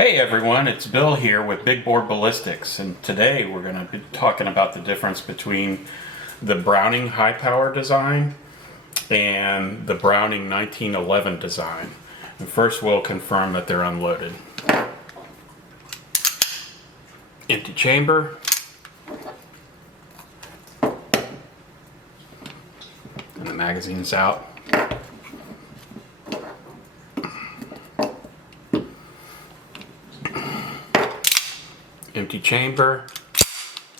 Hey everyone, it's Bill here with Big Boar Ballistics, and today we're going to be talking about the difference between the Browning high power design and the Browning 1911 design. And first we'll confirm that they're unloaded. Empty chamber. And the magazine's out. Empty chamber,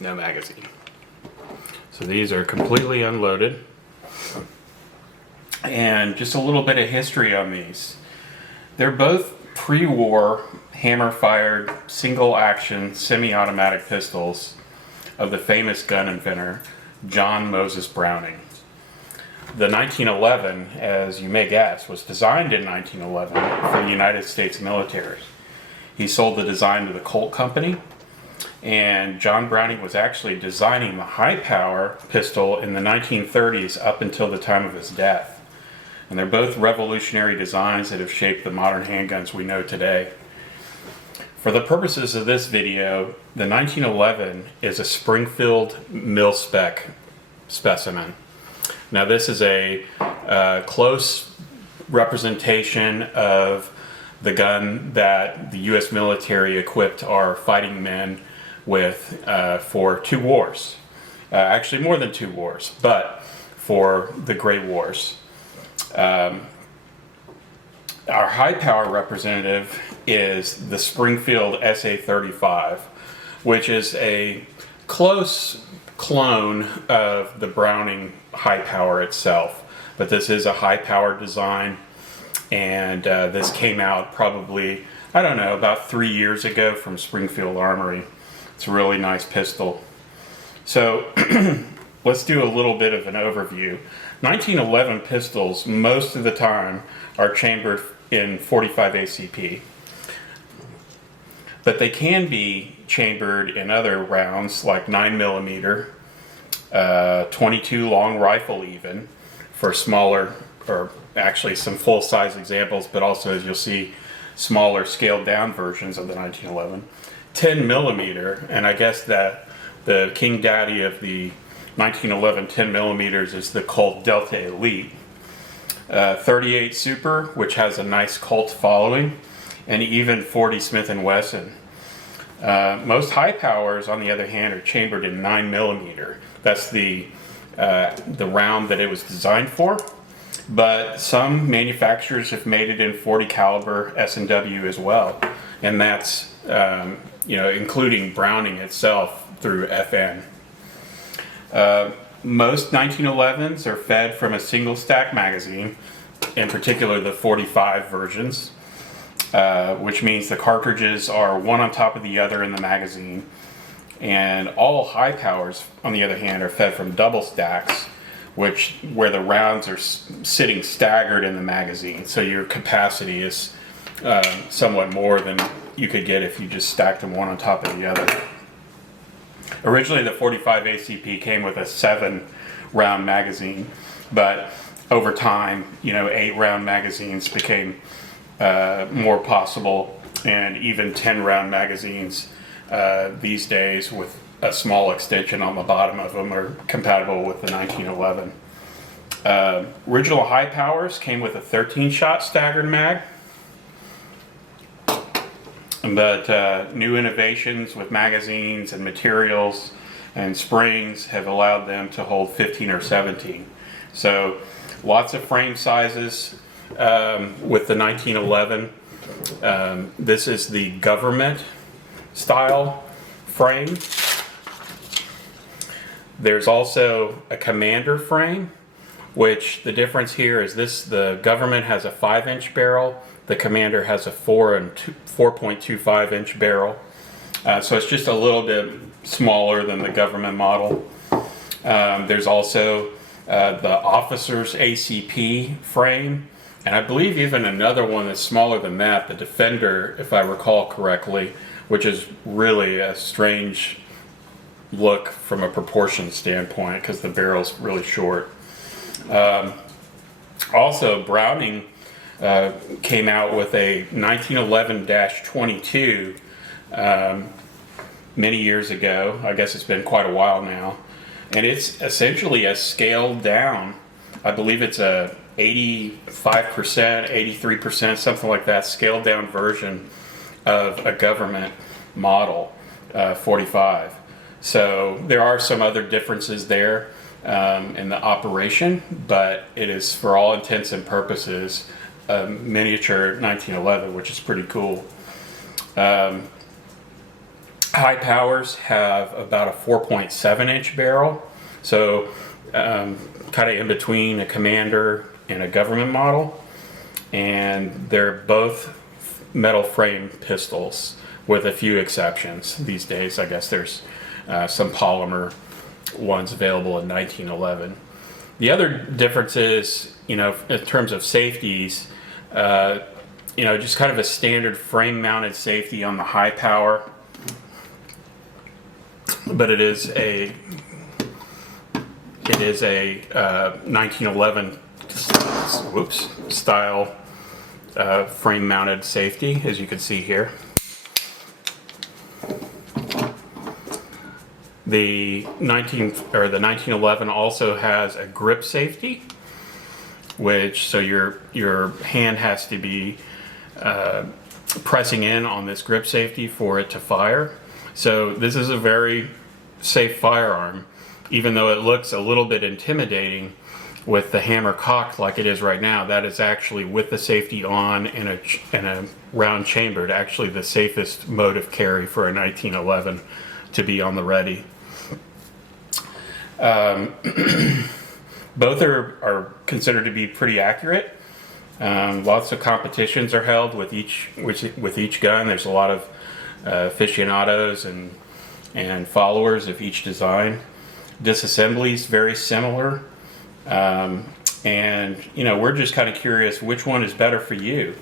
no magazine. So these are completely unloaded. And just a little bit of history on these. They're both pre-war hammer-fired single-action semi-automatic pistols of the famous gun inventor John Moses Browning. The 1911, as you may guess, was designed in 1911 for the United States military. He sold the design to the Colt Company, and John Browning was actually designing the high-power pistol in the 1930s up until the time of his death. And they're both revolutionary designs that have shaped the modern handguns we know today. For the purposes of this video, the 1911 is a Springfield mil-spec specimen. Now this is a close representation of the gun that the U.S. military equipped our fighting men with for two wars. Actually more than two wars, but for the Great Wars. Our high power representative is the Springfield SA-35, which is a close clone of the Browning high power itself. But this is a high power design, and this came out probably, I don't know, about 3 years ago from Springfield Armory. It's a really nice pistol. So let's do a little bit of an overview. 1911 pistols, most of the time, are chambered in 45 ACP. But they can be chambered in other rounds, like 9mm, 22 long rifle even, for smaller, or actually some full-size examples, but also, as you'll see, smaller scaled-down versions of the 1911. 10mm, and I guess that the king daddy of the 1911 10mm is the Colt Delta Elite. 38 Super, which has a nice Colt following, and even 40 Smith & Wesson. Most high powers, on the other hand, are chambered in 9mm. That's the round that it was designed for. But some manufacturers have made it in 40 caliber S&W as well, and that's including Browning itself through FN. Most 1911s are fed from a single stack magazine, in particular the 45 versions, which means the cartridges are one on top of the other in the magazine, and all high powers, on the other hand, are fed from double stacks, where the rounds are sitting staggered in the magazine, so your capacity is somewhat more than you could get if you just stacked them one on top of the other. Originally the 45 ACP came with a 7-round magazine, but over time, 8-round magazines became more possible, and even 10-round magazines these days with a small extension on the bottom of them are compatible with the 1911. Original high powers came with a 13-shot staggered mag, but new innovations with magazines and materials and springs have allowed them to hold 15 or 17. So lots of frame sizes with the 1911. This is the government style frame. There's also a commander frame, which the difference here is the government has a 5-inch barrel, the commander has a 4.25-inch barrel. So it's just a little bit smaller than the government model. There's also the officer's ACP frame, and I believe even another one that's smaller than that, the Defender, if I recall correctly, which is really a strange look from a proportion standpoint because the barrel's really short. Also, Browning came out with a 1911-22 many years ago. I guess it's been quite a while now. And it's essentially a scaled down, I believe it's a 85%, 83%, something like that, scaled down version of a government model 45. So there are some other differences there in the operation, but it is, for all intents and purposes, a miniature 1911, which is pretty cool. High powers have about a 4.7-inch barrel, so kind of in between a Commander and a government model, and they're both metal frame pistols with a few exceptions. These days, I guess there's some polymer ones available in 1911. The other difference is, in terms of safeties, just kind of a standard frame mounted safety on the high power, but it is a 1911 style frame mounted safety, as you can see here. The 1911 also has a grip safety, so your hand has to be pressing in on this grip safety for it to fire. So this is a very safe firearm, even though it looks a little bit intimidating with the hammer cocked like it is right now. That is actually, with the safety on and a round chambered, actually the safest mode of carry for a 1911 to be on the ready. Both are considered to be pretty accurate. Lots of competitions are held with each gun. There's a lot of aficionados and followers of each design. Disassembly is very similar, and we're just kind of curious which one is better for you.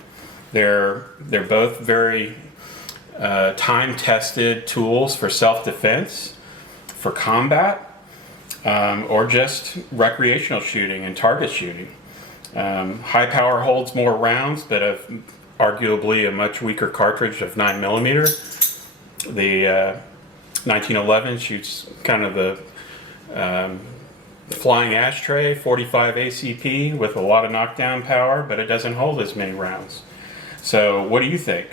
They're both very time-tested tools for self-defense, for combat, or just recreational shooting and target shooting. High power holds more rounds, but arguably a much weaker cartridge of 9mm. The 1911 shoots kind of the flying ashtray 45 ACP with a lot of knockdown power, but it doesn't hold as many rounds. So what do you think?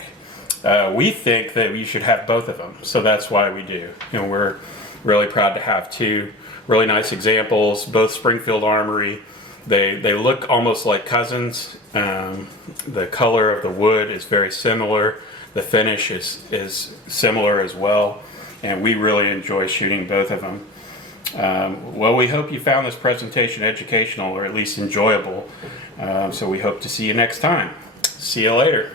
We think that you should have both of them, so that's why we do. We're really proud to have two really nice examples, both Springfield Armory. They look almost like cousins. The color of the wood is very similar. The finish is similar as well, and we really enjoy shooting both of them. Well, we hope you found this presentation educational, or at least enjoyable. So we hope to see you next time. See you later.